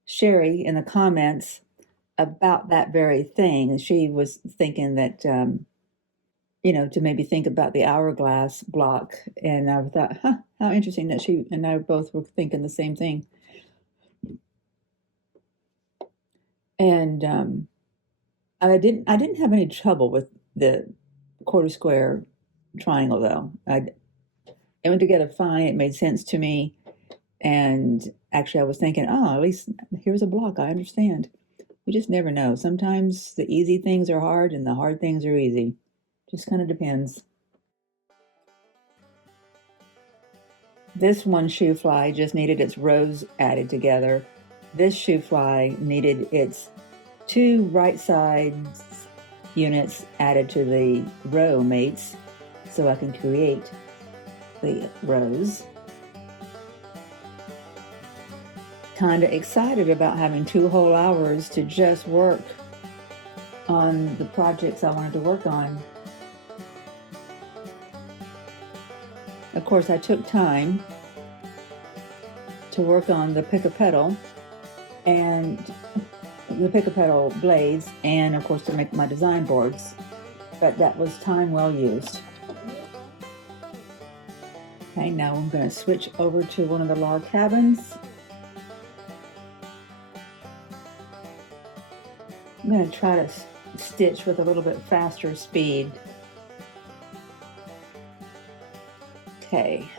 Sherry in the comments about that very thing. And she was thinking that, to maybe think about the hourglass block. And I thought, how interesting that she and I both were thinking the same thing. And I didn't have any trouble with the quarter square triangle though. It went together fine. It made sense to me. And actually I was thinking, at least here's a block. I understand. We just never know. Sometimes the easy things are hard and the hard things are easy. Just kind of depends. This one Shoofly just needed its rows added together. This Shoofly needed its 2 right sides units added to the row mates so I can create the rows. Kind of excited about having 2 whole hours to just work on the projects I wanted to work on. Of course, I took time to work on the Pick A Petal and the Pick A Petal blades, and of course to make my design boards, but that was time well used. Okay, now I'm going to switch over to one of the log cabins. I'm going to try to stitch with a little bit faster speed. Okay,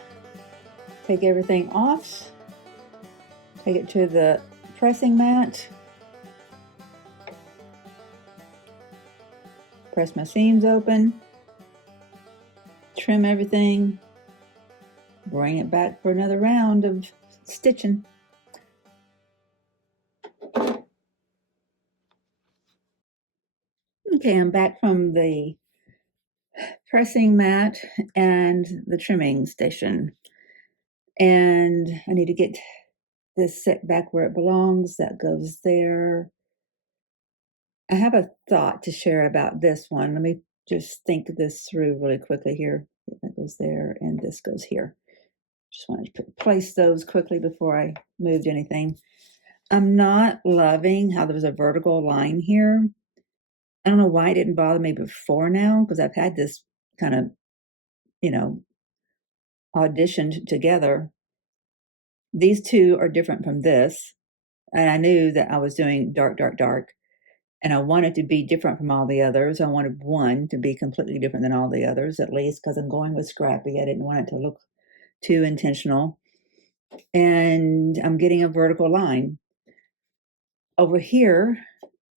take everything off, take it to the pressing mat, press my seams open, trim everything, bring it back for another round of stitching. Okay, I'm back from the pressing mat and the trimming station. And I need to get this set back where it belongs. That goes there. I have a thought to share about this one. Let me just think this through really quickly here. That goes there and this goes here. Just wanted to place those quickly before I moved anything. I'm not loving how there was a vertical line here. I don't know why it didn't bother me before now, because I've had this kind of, auditioned together. These two are different from this. And I knew that I was doing dark, dark, dark. And I wanted to be different from all the others. I wanted one to be completely different than all the others, at least because I'm going with Scrappy. I didn't want it to look too intentional. And I'm getting a vertical line. Over here,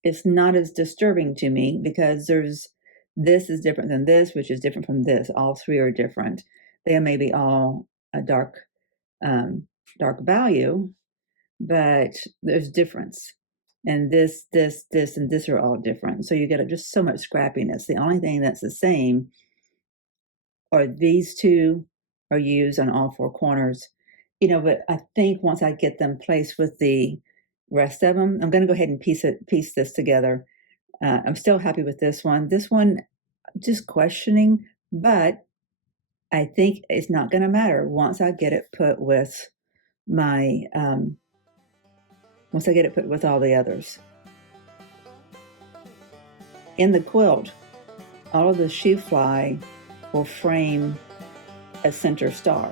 it's not as disturbing to me because this is different than this, which is different from this. All 3 are different. They may be all a dark value, but there's difference. And this, and this are all different. So you get just so much scrappiness. The only thing that's the same are these 2 are used on all 4 corners. But I think once I get them placed with the rest of them, I'm going to go ahead and piece this together. I'm still happy with this one. This one, just questioning, but I think it's not going to matter once I get it put with my, once I get it put with all the others. In the quilt, all of the Shoofly will frame a center star.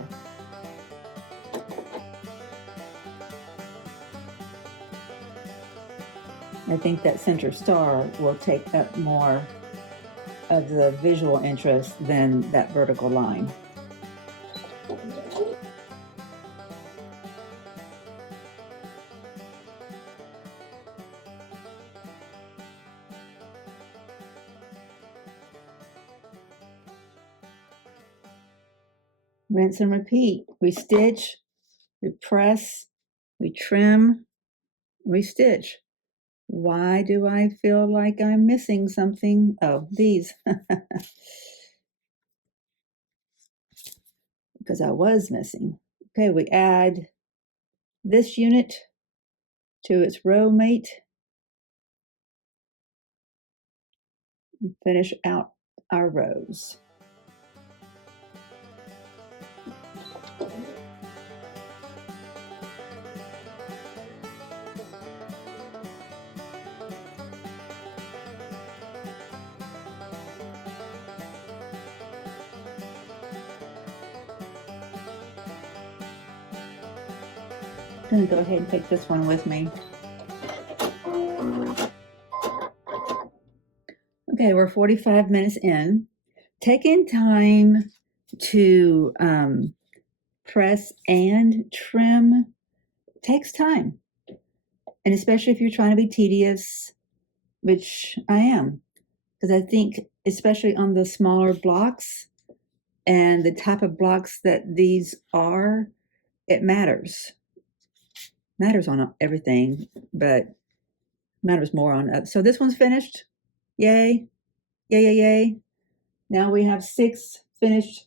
I think that center star will take up more of the visual interest than that vertical line. rinse and repeat. We stitch, we press, we trim, we stitch. Why do I feel like I'm missing something? Oh, these. Because I was missing. Okay, we add this unit to its row mate. And finish out our rows. I'm gonna go ahead and take this one with me. Okay, we're 45 minutes in. Taking time to press and trim takes time. And especially if you're trying to be tedious, which I am, because I think especially on the smaller blocks and the type of blocks that these are, it matters. Matters on everything, but matters more on. So this one's finished. Yay. Yay, yay, yay. Now we have 6 finished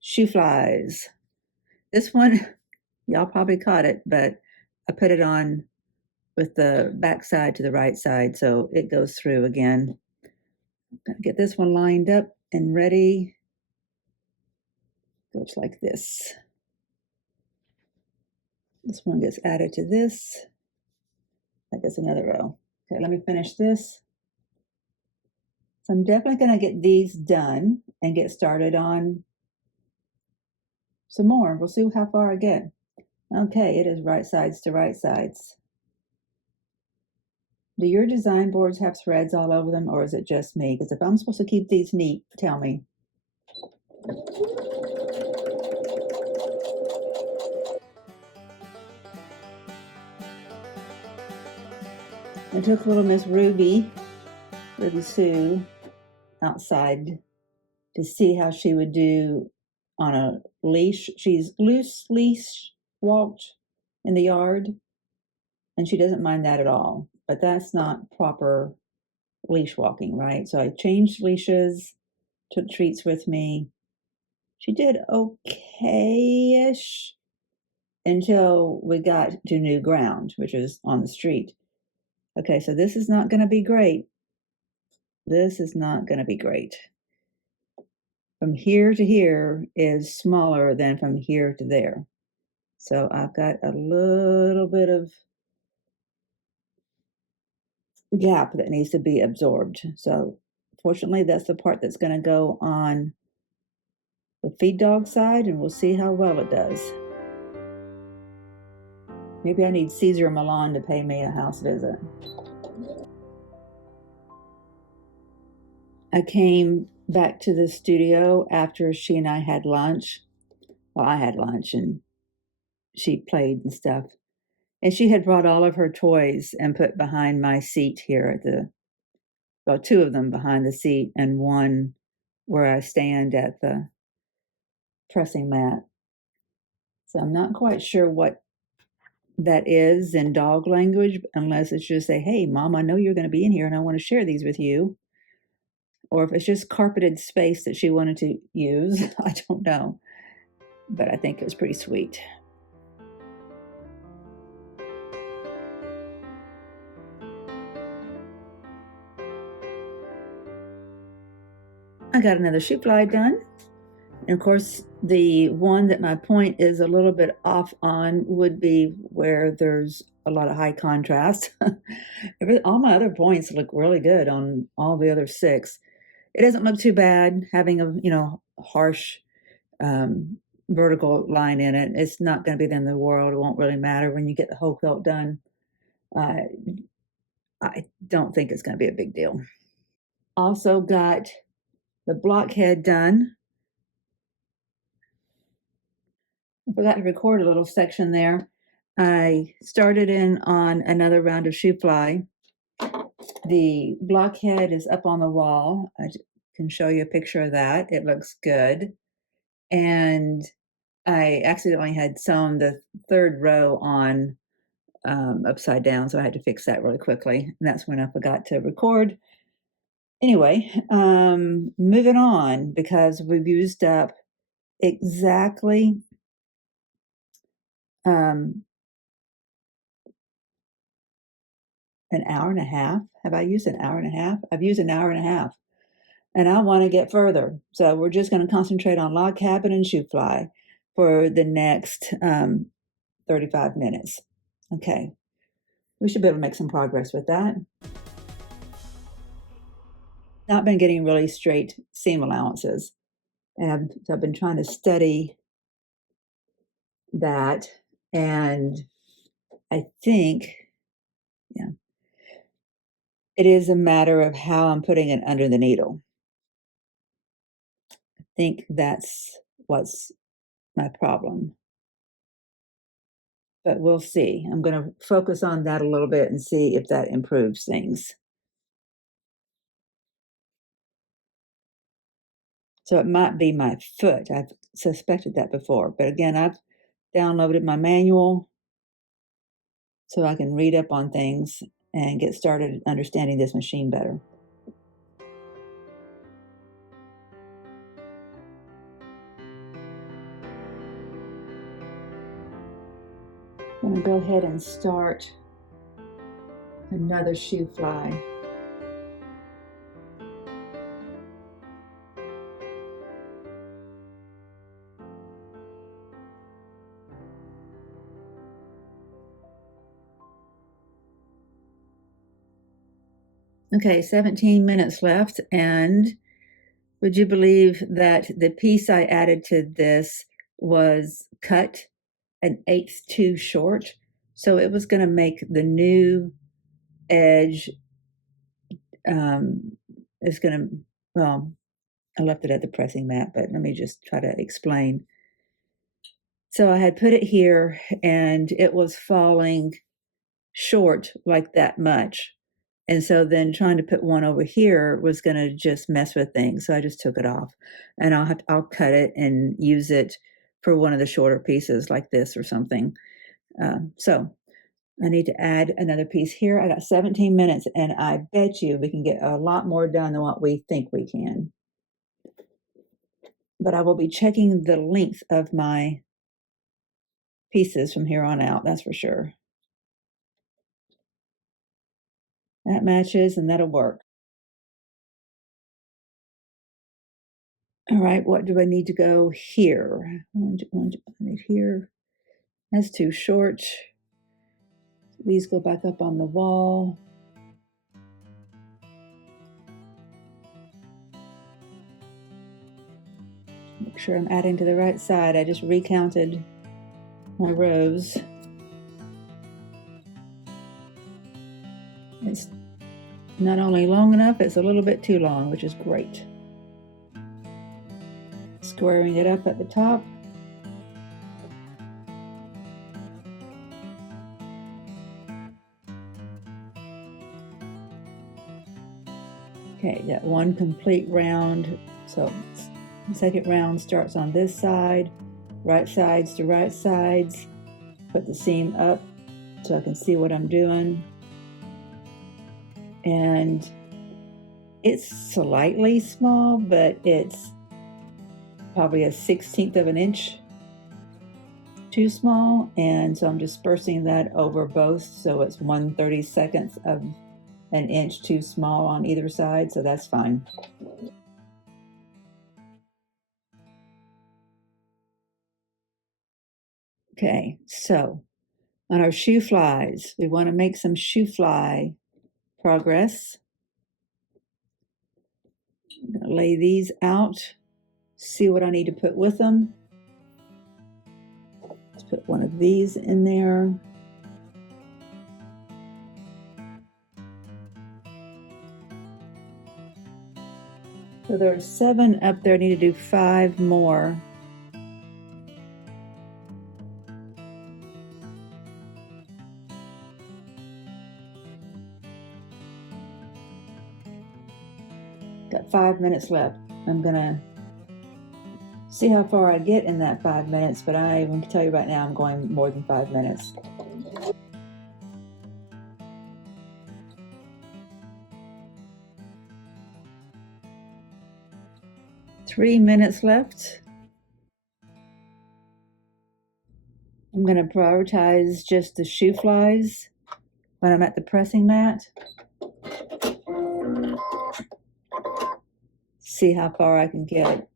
Shooflies. This one, y'all probably caught it, but I put it on with the back side to the right side so it goes through again. Gotta get this one lined up and ready. Goes like this. This one gets added to this. That gets another row. Okay, let me finish this. So I'm definitely going to get these done and get started on some more. We'll see how far I get. Okay, it is right sides to right sides. Do your design boards have threads all over them, or is it just me? Because if I'm supposed to keep these neat, tell me. I took little Miss Ruby Sue, outside to see how she would do on a leash. She's loose leash walked in the yard, and she doesn't mind that at all. But that's not proper leash walking, right? So I changed leashes, took treats with me. She did okay-ish until we got to new ground, which is on the street. Okay, so this is not going to be great. This is not going to be great. From here to here is smaller than from here to there. So I've got a little bit of gap that needs to be absorbed. So fortunately, that's the part that's going to go on the feed dog side, and we'll see how well it does. Maybe I need Caesar Milan to pay me a house visit. I came back to the studio after she and I had lunch. Well, I had lunch and she played and stuff. And she had brought all of her toys and put behind my seat here at the, well, 2 of them behind the seat and one where I stand at the pressing mat. So I'm not quite sure what that is in dog language, unless it's just say, hey, Mom, I know you're going to be in here and I want to share these with you. Or if it's just carpeted space that she wanted to use, I don't know. But I think it was pretty sweet. I got another Shoofly done. And of course, the one that my point is a little bit off on would be where there's a lot of high contrast. All my other points look really good on all the other 6. It doesn't look too bad having a harsh vertical line in it. It's not going to be the end of the world. It won't really matter when you get the whole quilt done. I don't think it's going to be a big deal. Also got the blockhead done. I forgot to record a little section there. I started in on another round of Shoofly. The blockhead is up on the wall. I can show you a picture of that. It looks good. And I accidentally had sewn the third row on upside down, so I had to fix that really quickly. And that's when I forgot to record. Anyway, moving on, because we've used up exactly an hour and a half. Have I used an hour and a half? I've used an hour and a half. And I want to get further. So we're just going to concentrate on log cabin and Shoofly for the next 35 minutes. Okay. We should be able to make some progress with that. Not been getting really straight seam allowances. And I've been trying to study that. And I think, yeah, it is a matter of how I'm putting it under the needle. I think that's what's my problem. But we'll see. I'm going to focus on that a little bit and see if that improves things. So it might be my foot. I've suspected that before. But again, I've downloaded my manual so I can read up on things and get started understanding this machine better. I'm going to go ahead and start another Shoofly. Okay, 17 minutes left, and would you believe that the piece I added to this was cut an eighth too short? So it was going to make the new edge, it's going to, well, I left it at the pressing mat, but let me just try to explain. So I had put it here and it was falling short like that much. And so then trying to put one over here was going to just mess with things. So I just took it off, and I'll cut it and use it for one of the shorter pieces like this or something. So I need to add another piece here. I got 17 minutes, and I bet you we can get a lot more done than what we think we can. But I will be checking the length of my pieces from here on out, that's for sure. That matches, and that'll work. All right, what do I need to go here? One, here. That's too short. These go back up on the wall. Make sure I'm adding to the right side. I just recounted my rows. It's not only long enough, it's a little bit too long, which is great. Squaring it up at the top. Okay, got one complete round. So the second round starts on this side, right sides to right sides. Put the seam up so I can see what I'm doing. And it's slightly small, but it's probably a 1/16 of an inch too small. And so I'm dispersing that over both. So it's 1/32 of an inch too small on either side. So that's fine. Okay, so on our Shooflies, we want to make some Shoofly progress. I'm going to lay these out, see what I need to put with them. Let's put one of these in there. So there are 7 up there. I need to do 5 more. Got 5 minutes left. I'm gonna see how far I get in that 5 minutes, but I can tell you right now I'm going more than 5 minutes. Three minutes left. I'm going to prioritize just the shoe flies when I'm at the pressing mat. See how far I can get.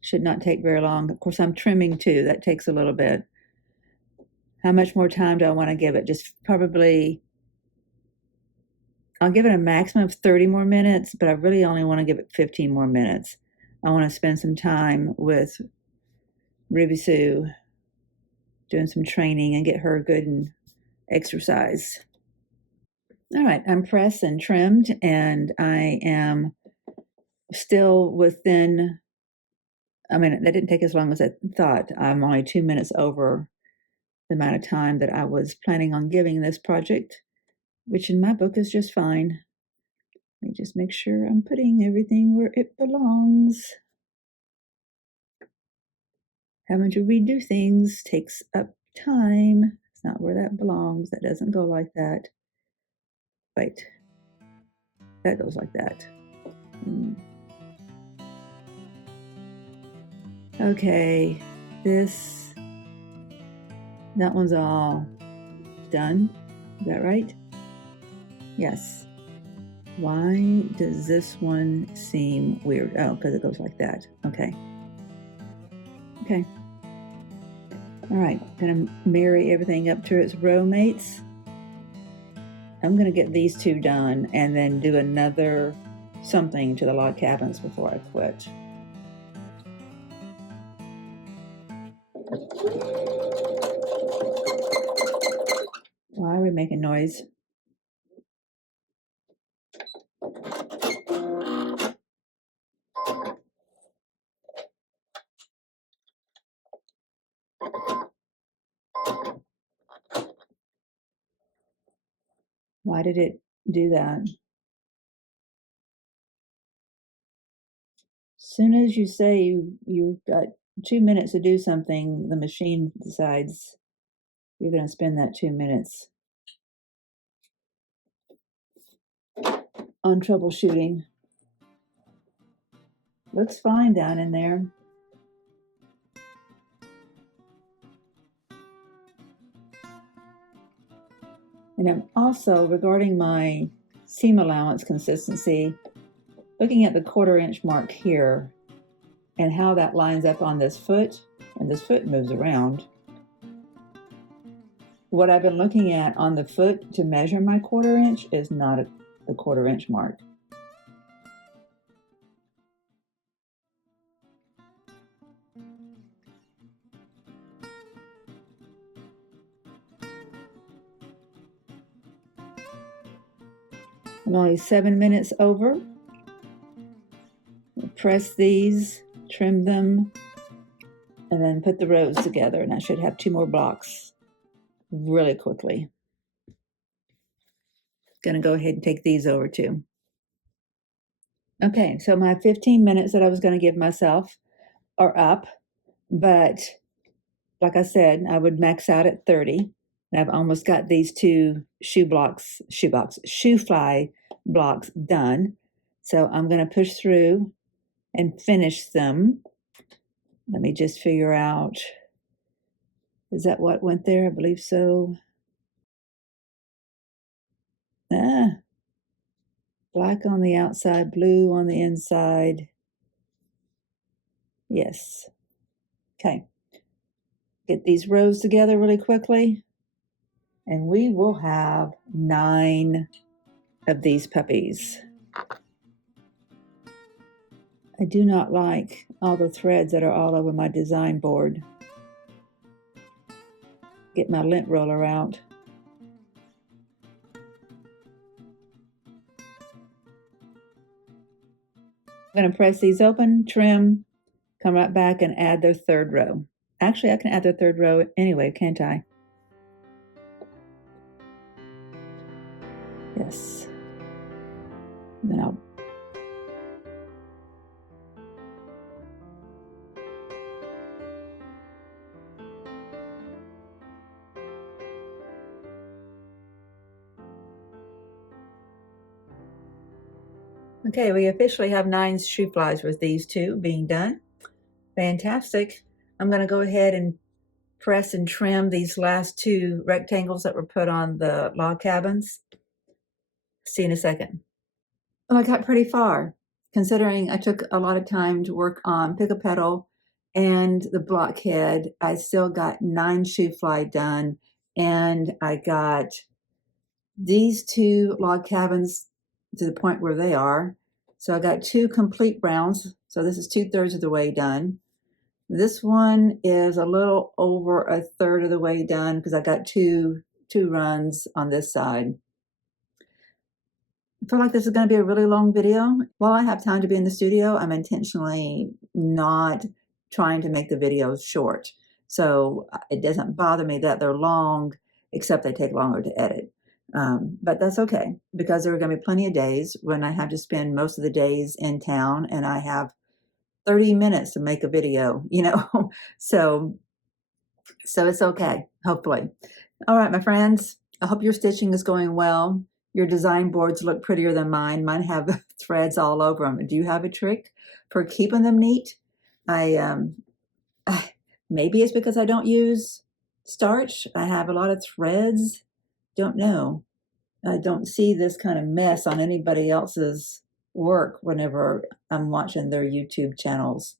Should not take very long. Of course, I'm trimming too. That takes a little bit. How much more time do I want to give it? Just probably, I'll give it a maximum of 30 more minutes, but I really only want to give it 15 more minutes. I want to spend some time with Ruby Sue doing some training and get her good and exercise. All right, I'm pressed and trimmed, and I am still within, I mean, that didn't take as long as I thought. I'm only 2 minutes over the amount of time that I was planning on giving this project, which in my book is just fine. Let me just make sure I'm putting everything where it belongs. Having to redo things takes up time. It's not where that belongs. That doesn't go like that. Wait, that goes like that. Okay, that one's all done. Is that right? Yes. Why does this one seem weird? Oh, because it goes like that. Okay. Okay. All right, gonna marry everything up to its row mates. I'm gonna get these two done and then do another something to the log cabins before I quit. Why are we making noise? Why did it do that? Soon as you say you've got 2 minutes to do something, the machine decides you're going to spend that 2 minutes on troubleshooting. Looks fine down in there. And I'm also, regarding my seam allowance consistency, looking at the 1/4 inch mark here and how that lines up on this foot, and this foot moves around. What I've been looking at on the foot to measure my 1/4 inch is not a 1/4 inch mark. I'm only 7 minutes over. Press these, trim them, and then put the rows together, and I should have 2 more blocks really quickly. Gonna go ahead and take these over too. Okay, so my 15 minutes that I was gonna give myself are up, but like I said, I would max out at 30. And I've almost got these 2 shoe fly blocks done. So I'm gonna push through and finish them. Let me just figure out, is that what went there? I believe so. Black on the outside, blue on the inside. Yes. Okay. Get these rows together really quickly, and we will have 9 of these puppies. I do not like all the threads that are all over my design board. Get my lint roller out. I'm going to press these open, trim, come right back and add their 3rd row. Actually, I can add their 3rd row anyway, can't I? Yes. Then I'll Okay, we officially have 9 shoe flies with these 2 being done. Fantastic. I'm going to go ahead and press and trim these last 2 rectangles that were put on the log cabins. See you in a second. Well, I got pretty far, considering I took a lot of time to work on Pick A Petal and the blockhead. I still got 9 shoe fly done, and I got these 2 log cabins to the point where they are. So I got 2 complete rounds. So this is 2/3 of the way done. This one is a little over a third of the way done because I got two runs on this side. I feel like this is going to be a really long video. While I have time to be in the studio, I'm intentionally not trying to make the videos short. So it doesn't bother me that they're long, except they take longer to edit. But that's okay, because there are going to be plenty of days when I have to spend most of the days in town and I have 30 minutes to make a video, you know, so it's okay, hopefully. All right, my friends, I hope your stitching is going well. Your design boards look prettier than mine. Mine have threads all over them. Do you have a trick for keeping them neat? Maybe it's because I don't use starch. I have a lot of threads. Don't know. I don't see this kind of mess on anybody else's work whenever I'm watching their YouTube channels.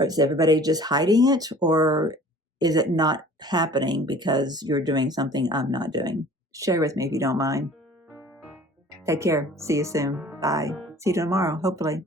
Is everybody just hiding it, or is it not happening because you're doing something I'm not doing? Share with me if you don't mind. Take care. See you soon. Bye. See you tomorrow, hopefully.